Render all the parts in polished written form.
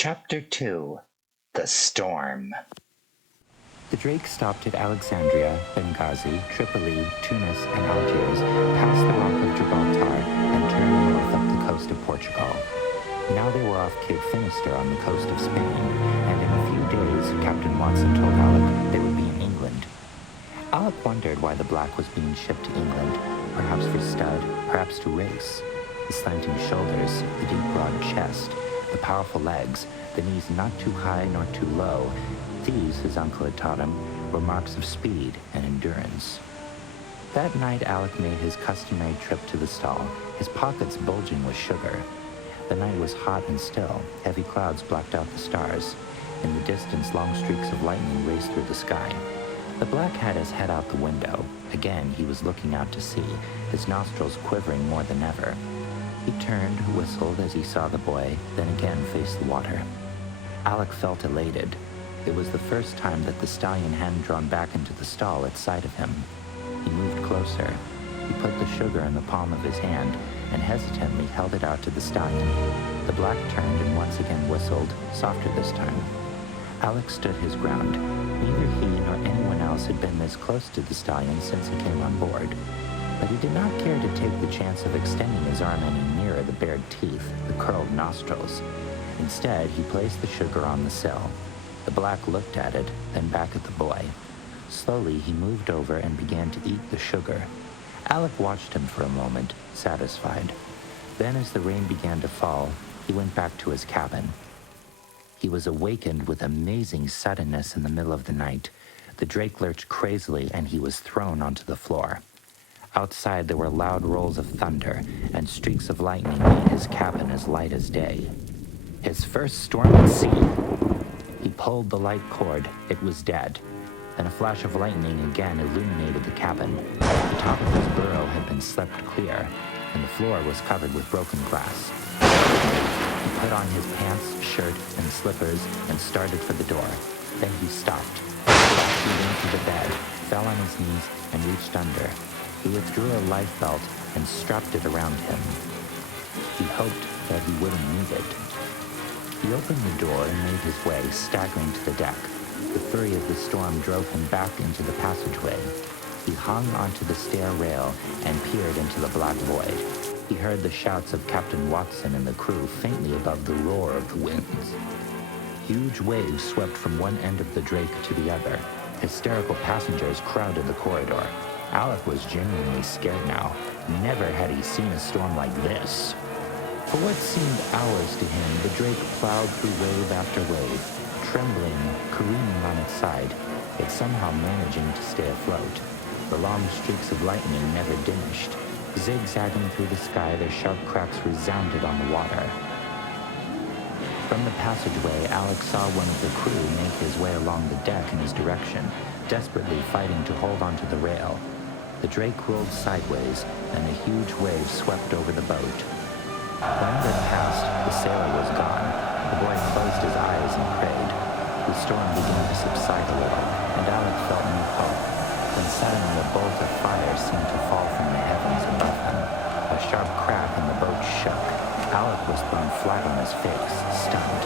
Chapter 2. The Storm. The Drake stopped at Alexandria, Benghazi, Tripoli, Tunis, and Algiers, past the Rock of Gibraltar, and turned north up the coast of Portugal. Now they were off Cape Finisterre on the coast of Spain, and in a few days, Captain Watson told Alec they would be in England. Alec wondered why the Black was being shipped to England, perhaps for stud, perhaps to race. The slanting shoulders, the deep broad chest, the powerful legs, the knees not too high nor too low. These, his uncle had taught him, were marks of speed and endurance. That night, Alec made his customary trip to the stall, his pockets bulging with sugar. The night was hot and still. Heavy clouds blocked out the stars. In the distance, long streaks of lightning raced through the sky. The Black had his head out the window. Again, he was looking out to sea, his nostrils quivering more than ever. He turned, whistled as he saw the boy, then again faced the water. Alec felt elated. It was the first time that the stallion hadn't drawn back into the stall at sight of him. He moved closer. He put the sugar in the palm of his hand and hesitantly held it out to the stallion. The Black turned and once again whistled, softer this time. Alec stood his ground. Neither he nor anyone else had been this close to the stallion since he came on board. But he did not care to take the chance of extending his arm any nearer the bared teeth, the curled nostrils. Instead, he placed the sugar on the sill. The Black looked at it, then back at the boy. Slowly, he moved over and began to eat the sugar. Alec watched him for a moment, satisfied. Then, as the rain began to fall, he went back to his cabin. He was awakened with amazing suddenness in the middle of the night. The Drake lurched crazily, and he was thrown onto the floor. Outside, there were loud rolls of thunder, and streaks of lightning made his cabin as light as day. His first storm at sea! He pulled the light cord. It was dead. Then a flash of lightning again illuminated the cabin. The top of his burrow had been swept clear, and the floor was covered with broken glass. He put on his pants, shirt, and slippers and started for the door. Then he stopped. He into the bed, fell on his knees, and reached under. He withdrew a life belt and strapped it around him. He hoped that he wouldn't need it. He opened the door and made his way, staggering to the deck. The fury of the storm drove him back into the passageway. He hung onto the stair rail and peered into the black void. He heard the shouts of Captain Watson and the crew faintly above the roar of the winds. Huge waves swept from one end of the Drake to the other. Hysterical passengers crowded the corridor. Alec was genuinely scared now. Never had he seen a storm like this. For what seemed hours to him, the Drake plowed through wave after wave, trembling, careening on its side, yet somehow managing to stay afloat. The long streaks of lightning never diminished. Zigzagging through the sky, their sharp cracks resounded on the water. From the passageway, Alec saw one of the crew make his way along the deck in his direction, desperately fighting to hold onto the rail. The Drake rolled sideways, and a huge wave swept over the boat. When it had passed, the sailor was gone. The boy closed his eyes and prayed. The storm began to subside a little, and Alec felt new hope. Then suddenly a bolt of fire seemed to fall from the heavens above him. A sharp crack and the boat shook. Alec was thrown flat on his face, stunned.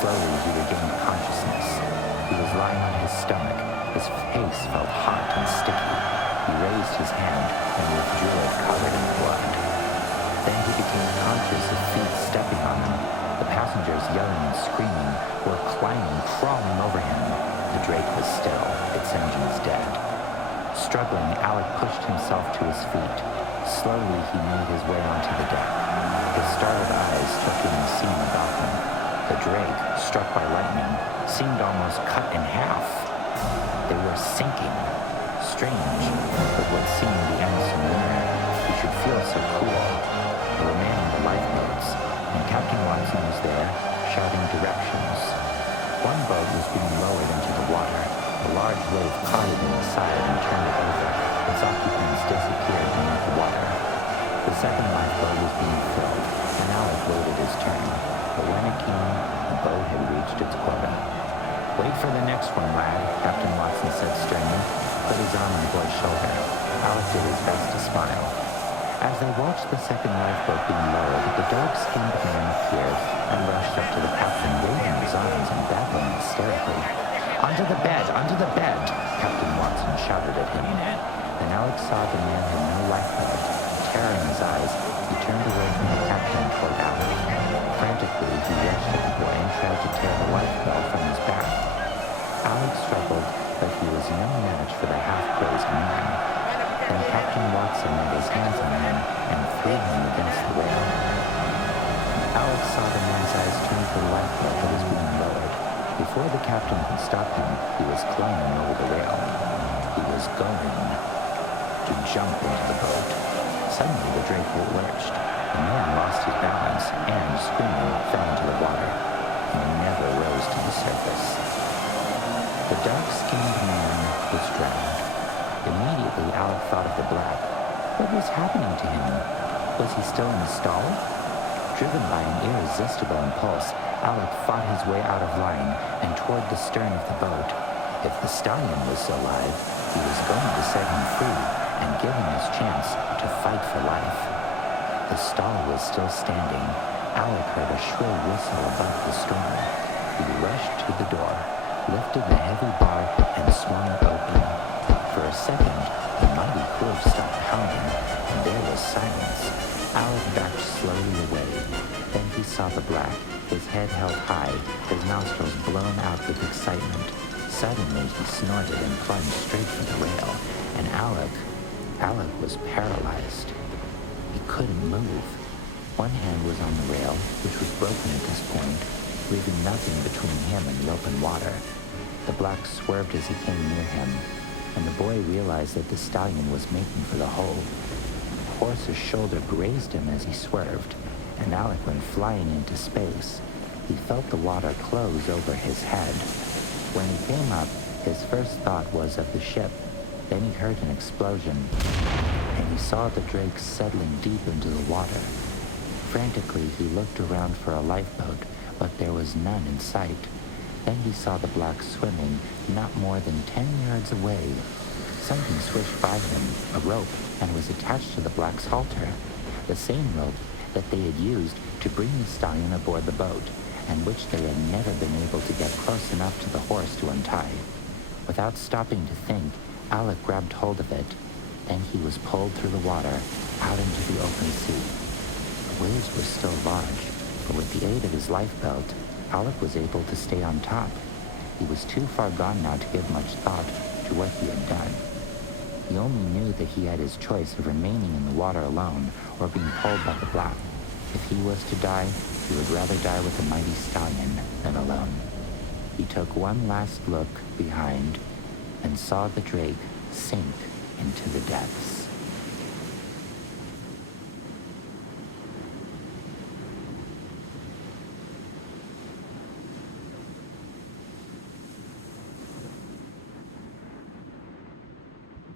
Slowly he regained consciousness. He was lying on his stomach. His face felt hot and sticky. He raised his hand and withdrew it covered in blood. Then he became conscious of feet stepping on him. The passengers, yelling and screaming, were climbing, crawling over him. The Drake was still, its engines dead. Struggling, Alec pushed himself to his feet. Slowly he made his way onto the deck. His startled eyes took in the scene about him. The Drake, struck by lightning, seemed almost cut in half. They were sinking. Strange, but what seemed the end so near. He should feel so cool. There were men in the lifeboats, and Captain Watson was there, shouting directions. One boat was being lowered into the water. A large wave caught it in the side and turned it over. Its occupants disappeared beneath the water. The second lifeboat was being filled, and Alec waited his turn. But when it came, the boat had reached its quota. "Wait for the next one, lad," Captain Watson said sternly. Put his arm on the boy's shoulder. Alec did his best to smile. As they watched the second lifeboat being lowered, the dark-skinned man appeared and rushed up to the captain, waving shouted at him. Then Alex saw the man had no lifeboat. Terror in his eyes, he turned away from the captain toward Alec. Frantically, he rushed at the boy and tried to tear the lifebelt from his back. Alex struggled, but he was no match for the half-crazed man. Then Captain Watson laid his hands on him and threw him against the rail. Alex saw the man's eyes turn to the lifeboat that was being lowered. Before the captain could stop him, he was climbing over the rail. He was going to jump into the boat. Suddenly, the drake lurched. The man lost his balance and, screaming, fell into the water. He never rose to the surface. The dark-skinned man was drowned. Immediately, Alec thought of the black. What was happening to him? Was he still in the stall? Driven by an irresistible impulse, Alec fought his way out of line and toward the stern of the boat. If the stallion was alive, he was going to set him free and give him his chance to fight for life. The stall was still standing. Alec heard a shrill whistle above the storm. He rushed to the door, lifted the heavy bar, and swung it open. For a second, the mighty hoof stopped pounding, and there was silence. Alec backed slowly away. Then he saw the black, his head held high, his nostrils blown out with excitement. Suddenly, he snorted and plunged straight for the rail, and Alec was paralyzed. He couldn't move. One hand was on the rail, which was broken at this point, leaving nothing between him and the open water. The black swerved as he came near him, and the boy realized that the stallion was making for the hole. The horse's shoulder grazed him as he swerved, and Alec went flying into space. He felt the water close over his head. When he came up, his first thought was of the ship. Then he heard an explosion, and he saw the drake settling deep into the water. Frantically, he looked around for a lifeboat, but there was none in sight. Then he saw the black swimming not more than 10 yards away. Something swished by him, a rope, and was attached to the black's halter, the same rope that they had used to bring the stallion aboard the boat, and which they had never been able to get close enough to the horse to untie. Without stopping to think, Alec grabbed hold of it. Then he was pulled through the water, out into the open sea. The waves were still large, but with the aid of his lifebelt, Alec was able to stay on top. He was too far gone now to give much thought to what he had done. He only knew that he had his choice of remaining in the water alone or being pulled by the black. If he was to die, he would rather die with a mighty stallion than alone. He took one last look behind and saw the drake sink into the depths.